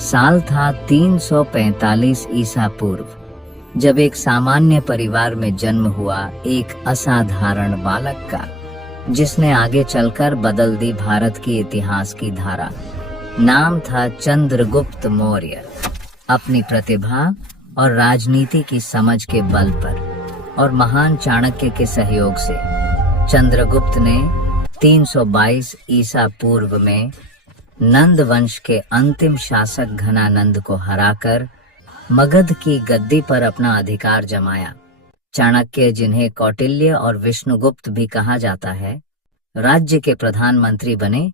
साल था 345 ईसा पूर्व, जब एक सामान्य परिवार में जन्म हुआ एक असाधारण बालक का, जिसने आगे चलकर बदल दी भारत की इतिहास की धारा। नाम था चंद्रगुप्त मौर्य। अपनी प्रतिभा और राजनीति की समझ के बल पर और महान चाणक्य के सहयोग से चंद्रगुप्त ने 322 ईसा पूर्व में नंद वंश के अंतिम शासक घनानंद को हराकर मगध की गद्दी पर अपना अधिकार जमाया। चाणक्य, जिन्हें कौटिल्य और विष्णुगुप्त भी कहा जाता है, राज्य के प्रधानमंत्री बने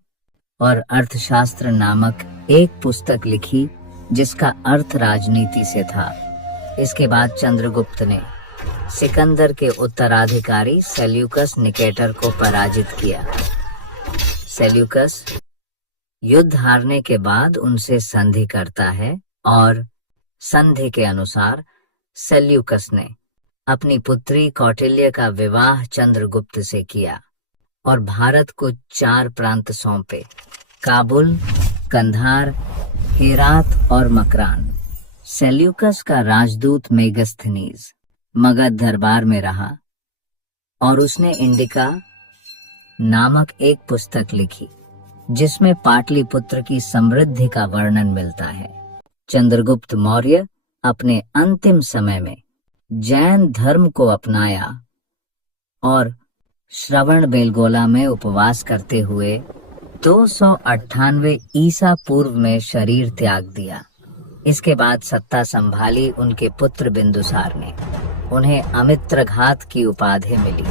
और अर्थशास्त्र नामक एक पुस्तक लिखी जिसका अर्थ राजनीति से था। इसके बाद चंद्रगुप्त ने सिकंदर के उत्तराधिकारी सेल्यूकस निकेटर को पराजित किया। सेल्यूकस युद्ध हारने के बाद उनसे संधि करता है और संधि के अनुसार सेल्यूकस ने अपनी पुत्री कौटिल्य का विवाह चंद्रगुप्त से किया और भारत को 4 प्रांत सौंपे: काबुल, कंधार, हेरात और मकरान। सेल्यूकस का राजदूत मेगस्थनीज मगध दरबार में रहा और उसने इंडिका नामक एक पुस्तक लिखी जिसमें पाटलिपुत्र की समृद्धि का वर्णन मिलता है। चंद्रगुप्त मौर्य अपने अंतिम समय में जैन धर्म को अपनाया और श्रवण बेलगोला में उपवास करते हुए 298 ईसा पूर्व में शरीर त्याग दिया। इसके बाद सत्ता संभाली उनके पुत्र बिंदुसार ने। उन्हें अमित्रघात की उपाधि मिली।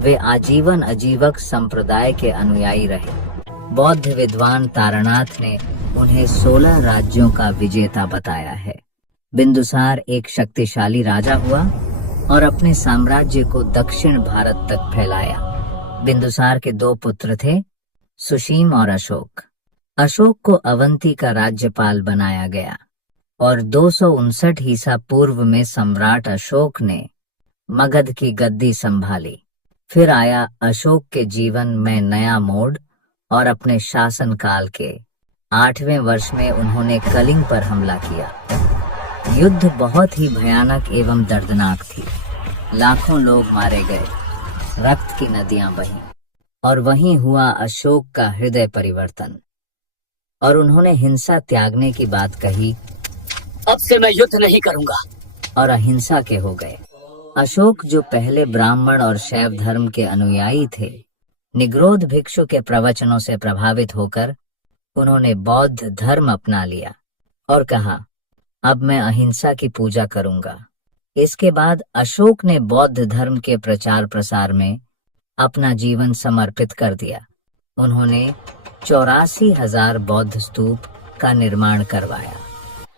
वे आजीवन अजीवक संप्रदाय के अनुयायी रहे। बौद्ध विद्वान तारानाथ ने उन्हें 16 राज्यों का विजेता बताया है। बिंदुसार एक शक्तिशाली राजा हुआ और अपने साम्राज्य को दक्षिण भारत तक फैलाया। बिंदुसार के 2 पुत्र थे, सुशीम और अशोक। अशोक को अवंती का राज्यपाल बनाया गया और 259 ईसा पूर्व में सम्राट अशोक ने मगध की गद्दी संभाली। फिर आया अशोक के जीवन में नया मोड़ और अपने शासनकाल के 8वें वर्ष में उन्होंने कलिंग पर हमला किया। युद्ध बहुत ही भयानक एवं दर्दनाक थी। लाखों लोग मारे गए, रक्त की नदियां बहीं और वहीं हुआ अशोक का हृदय परिवर्तन और उन्होंने हिंसा त्यागने की बात कही। अब से मैं युद्ध नहीं करूंगा और अहिंसा के हो गए। अशोक, जो पहले ब्राह्मण और शैव धर्म के अनुयायी थे, निग्रोध भिक्षु के प्रवचनों से प्रभावित होकर उन्होंने बौद्ध धर्म अपना लिया और कहा, अब मैं अहिंसा की पूजा करूंगा। इसके बाद अशोक ने बौद्ध धर्म के प्रचार प्रसार में अपना जीवन समर्पित कर दिया। उन्होंने 84,000 बौद्ध स्तूप का निर्माण करवाया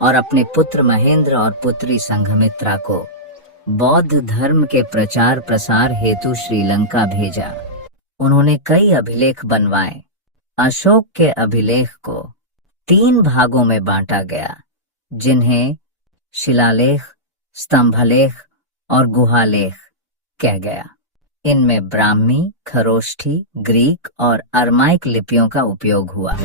और अपने पुत्र महेंद्र और पुत्री संघमित्रा को बौद्ध धर्म के प्रचार प्रसार हेतु श्रीलंका भेजा। उन्होंने कई अभिलेख बनवाए। अशोक के अभिलेख को 3 भागों में बांटा गया, जिन्हें शिलालेख, स्तंभलेख और गुहालेख कहा गया। इनमें ब्राह्मी, खरोष्ठी, ग्रीक और अरमाइक लिपियों का उपयोग हुआ।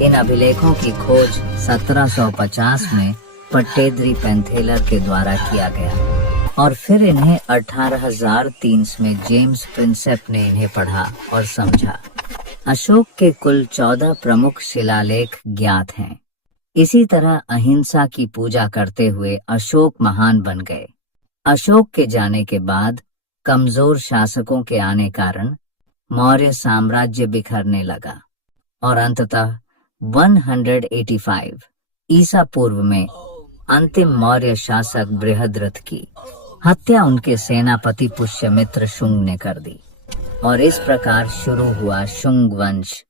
इन अभिलेखों की खोज 1750 में पट्टेद्री पेंथेलर के द्वारा किया गया और फिर इन्हें 1830 में जेम्स प्रिंसेप ने इन्हें पढ़ा और समझा। अशोक के कुल 14 प्रमुख शिलालेख ज्ञात हैं। इसी तरह अहिंसा की पूजा करते हुए अशोक महान बन गए। अशोक के जाने के बाद कमजोर शासकों के आने कारण मौर्य साम्राज्य बिखरने लगा और अंततः 185 ईसा पूर्व में अंतिम मौर्य शासक बृहद्रथ की हत्या उनके सेनापति पुष्यमित्र शुंग ने कर दी और इस प्रकार शुरू हुआ शुंग वंश,